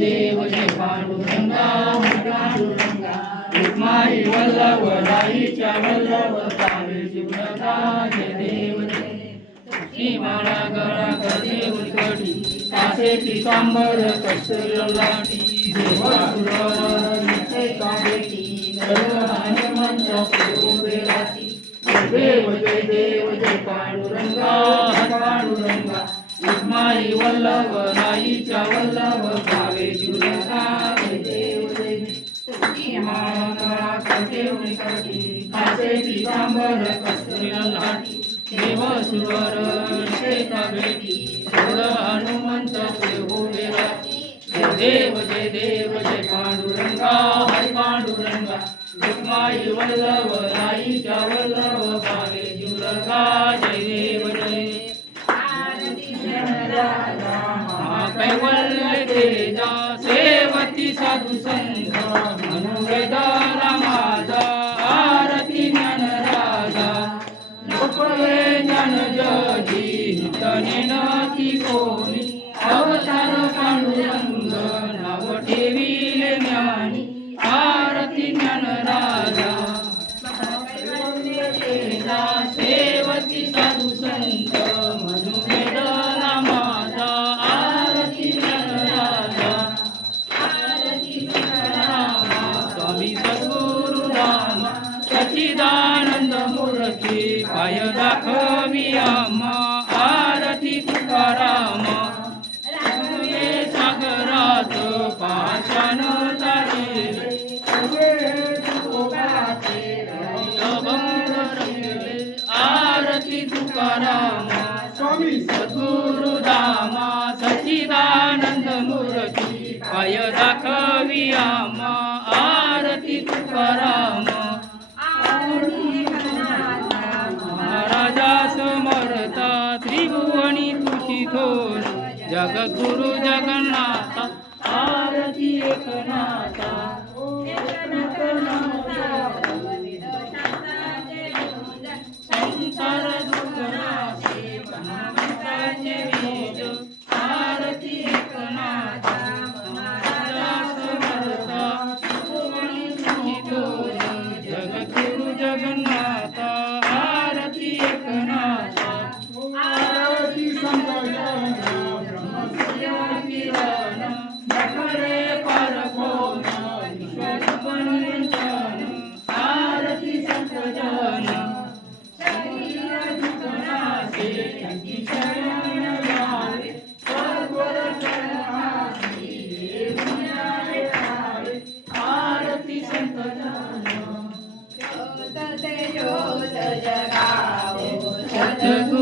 देव जय पांडुरंगा पांडुरंगा रुक्माई वल्लभ राईच्या वल्लभ पावे जीवनदा जय देव जय माळा गळा गळे उलकटी कासे पितांबर कस्तुरी लाटी देव सुरवर नित्य कावेटी सर्व हनुमंत उभे राहती देव जय पांडुरंगा पांडुरंगा रुक्माई वल्लभ राईच्या वल्लभ पावे जीवनदा जय देव जय माळा गळा गळे उलकटी कासे पितांबर कस्तुरी लाटी देव सुरवर नित्य भेटी सर्व हनुमंत उभे राहती देव जय पांडुरंगा पांडुरंगा रुक्माई वल्लभ राईच्या वल्लभ पावे जीवलगा जय देव जय कैवल्य तेजा सेवती साधू संत मनोवेदाला माझा आरती ज्ञान राजा लोकवे ज्ञान जगी तने नाती कोणी अवतार पांडुरंग नाव ठेविले ज्ञानी आरती ज्ञान राजा सेवती साधू संत मनोवेदना माझा आरती ज्ञान राजा आरती स्वामी सद्गुरु राम सच्चिदानंद मूर्ती पाय दाखवी आम्हा आरती तुकाराम सागरात पाषाण तारिले आरती तुकाराम स्वामी सद्गुरु धामा सच्चिदानंद मूर्ती पाय दाखवी आम्हा आरती तुकाराम महाराजा समर्था त्रिभुवनी तुझी थोर जगद्गुरु जगन्नाथा आरती एकनाथा संसार दुःखनाशी भगवंताचे बीज आरती एकनाथा महाराजा समर्था त्रिभुवनी तुझी थोर जगद्गुरु जगन्नाथा आरती एकनाथा आरती संकलन किरण नखरे परभोन ईश्वर पंचन आरती संकलन शरीर दुखनासे त्यांची शरण घ्यावे सद्गुर शरणासी न्याय ठावे आरती संकलन शोध जगावो सद्गुरु